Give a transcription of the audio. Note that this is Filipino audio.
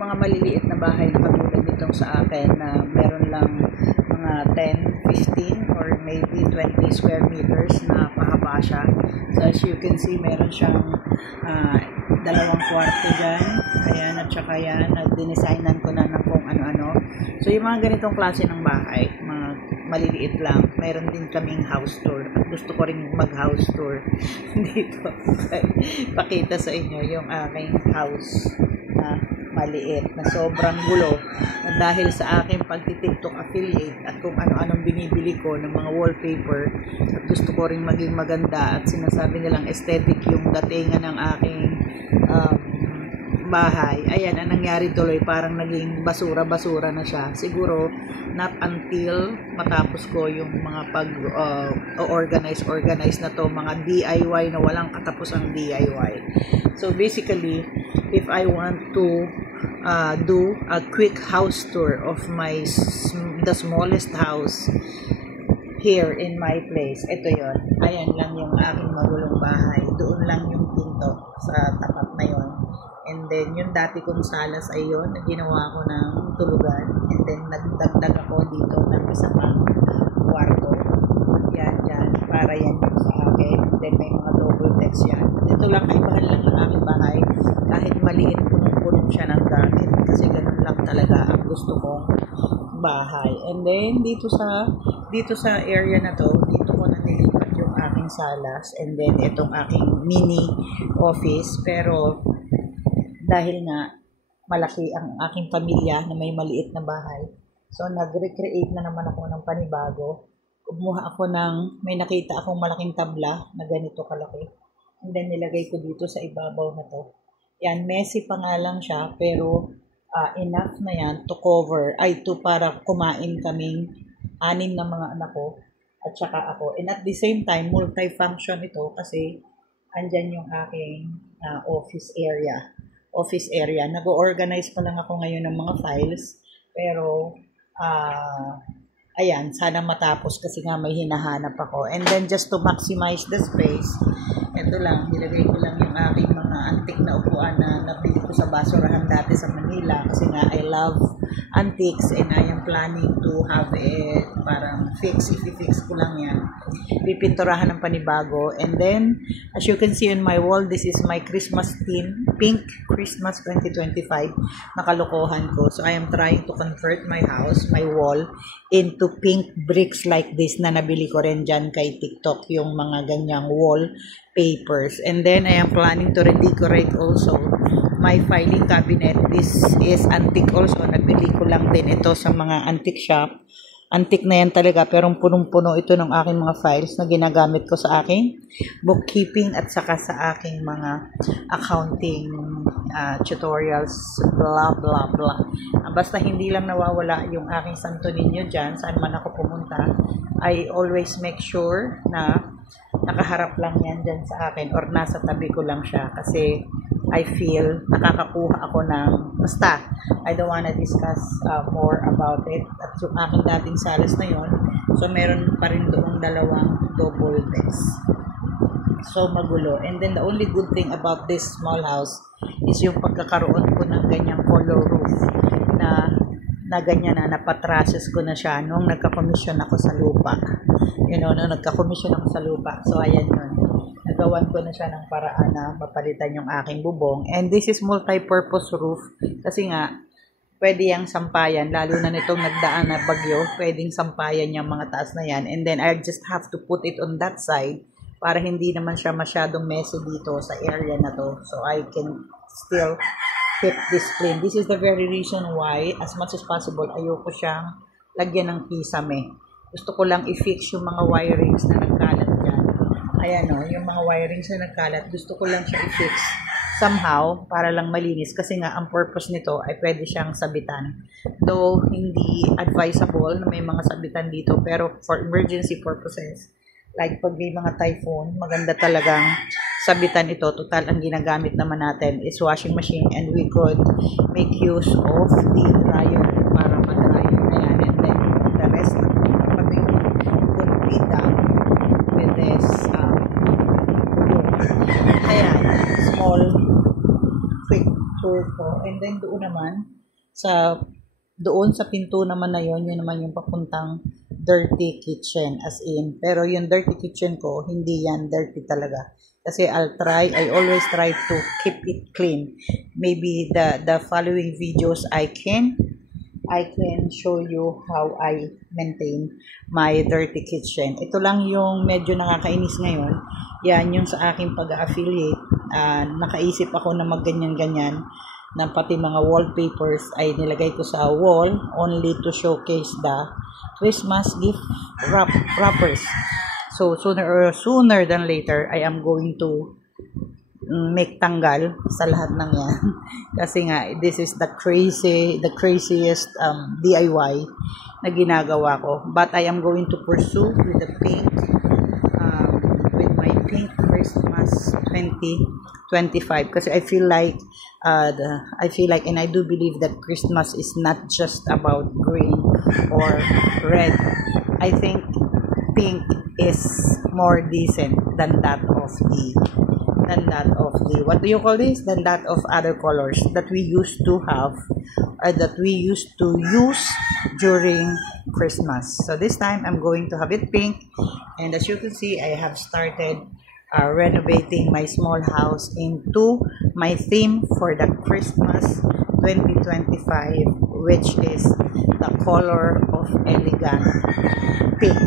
Mga maliliit na bahay na katulad nitong sa akin na meron lang mga 10, 15 or maybe 20 square meters na pahaba siya. So as you can see, meron siyang dalawang kwarto dyan. Ayan, at saka yan, nag-designan ko na ng kung ano-ano. So yung mga ganitong klase ng bahay, mga maliliit lang, meron din kaming house tour. At gusto ko rin mag-house tour dito. Pakita sa inyo yung aking house na maliit, na sobrang gulo dahil sa aking pagti-TikTok affiliate at kung ano-anong binibili ko ng mga wallpaper, at gusto ko rin maging maganda at sinasabi nilang aesthetic yung datingan ng aking bahay. Ayan, ang nangyari tuloy, parang naging basura-basura na siya. Siguro not until matapos ko yung mga organize na to, mga DIY na walang katapusang DIY. So basically, if I want to do a quick house tour of the smallest house here in my place, ito yon. Ayan lang yung aking magulong bahay. Doon lang yung pinto sa tapat na yon. And then, yung dati kong salas ay yun, na ginawa ko ng tulugan. And then, nagdagdag ako dito ng isa pang kwarto. Yan, dyan. Para yan yung sa akin. And then, may mga double decks yan. Ito lang, kaibahan lang ng aking bahay. Kahit maliit, punong-punong siya ng gamit. Kasi ganun lang talaga ang gusto kong bahay. And then, dito sa area na to, dito ko na nilipat yung aking salas. And then, itong aking mini office. Pero, dahil nga malaki ang aking pamilya na may maliit na bahay, so nag-recreate na naman ako ng panibago. Kumuha ako may nakita akong malaking tabla na ganito kalaki, and then nilagay ko dito sa ibabaw na to. Yan, messy pa nga lang siya, pero enough na yan to cover, para kumain kaming 6 na mga anak ko at saka ako. And at the same time, multi-function ito kasi andyan yung aking office area. Nag-organize pa lang ako ngayon ng mga files. Pero, ayan, sana matapos kasi nga may hinahanap ako. And then, just to maximize the space, ito lang, nilagay ko lang yung aking mga antique na upuan na nabili ko sa basurahan dati sa Manila. Kasi nga, I love antiques and I am planning to have it parang i-fix ko lang yan. Pipinturahan ng panibago. And then, as you can see on my wall, this is my Christmas theme, Pink Christmas 2025 na kalokohan ko. So, I am trying to convert my house, my wall, into pink bricks like this na nabili ko rin dyan kay TikTok, yung mga ganyang wall papers. And then, I am planning to redecorate also my filing cabinet. This is antique also. Nabili ko lang din ito sa mga antique shop. Antique na yan talaga, pero punong-puno ito ng aking mga files na ginagamit ko sa aking bookkeeping at saka sa aking mga accounting tutorials, blah, blah, blah. Basta hindi lang nawawala yung aking Santo Niño dyan, saan man ako pumunta. I always make sure na nakaharap lang yan dyan sa akin or nasa tabi ko lang siya kasi I feel nakakakuha ako ng basta. I don't wanna discuss more about it. At yung aking dating salas na yon, so meron pa rin doong 2 double decks. So magulo. And then the only good thing about this small house is yung pagkakaroon ko ng ganyang color roof na ganyan na napatrases ko na siya nung nagka-commission ako sa lupa. Nung nagka-commission ako sa lupa. So ayan yun. Nagawan ko na siya ng paraan na mapalitan yung aking bubong. And this is multi-purpose roof. Kasi nga, pwede yung sampayan. Lalo na nitong nagdaan na bagyo, pwedeng sampayan yung mga taas na yan. And then I just have to put it on that side para hindi naman siya masyadong messy dito sa area na to. So I can still keep this clean. This is the very reason why, as much as possible, ayoko siyang lagyan ng kisame. Gusto ko lang i-fix yung mga wirings na nagkalat dyan. Ayan yung mga wirings na nagkalat, gusto ko lang siya i-fix somehow para lang malinis kasi nga ang purpose nito ay pwede siyang sabitan. Though hindi advisable na may mga sabitan dito, pero for emergency purposes, like pag may mga typhoon, maganda talagang sabitan ito. Total, ang ginagamit naman natin is washing machine and we could make use of the dryer para mag-dry. Ayan, and then the rest could be done with this ayan, small quick tour door ko. And then doon sa pinto naman na yun naman yung papuntang dirty kitchen, as in. Pero yung dirty kitchen ko, hindi yan dirty talaga. Kasi I always try to keep it clean. Maybe the following videos I can show you how I maintain my dirty kitchen. Ito lang yung medyo nakakainis ngayon. Yan yung sa aking pag-affiliate. Nakaisip ako na magganyan-ganyan na pati mga wallpapers ay nilagay ko sa wall only to showcase the Christmas gift wrappers. So sooner than later, I am going to make tanggal sa lahat ng yan. Kasi nga, this is the craziest DIY na ginagawa ko. But I am going to pursue with the pink, with my pink Christmas 2025. Kasi I feel like, and I do believe that Christmas is not just about green or red. I think pink is more decent than that of the what do you call this, than that of other colors that we used to have, or that we used to use during Christmas. So this time I'm going to have it pink, and as you can see, I have started renovating my small house into my theme for the Christmas 2025, which is the color of elegant pink.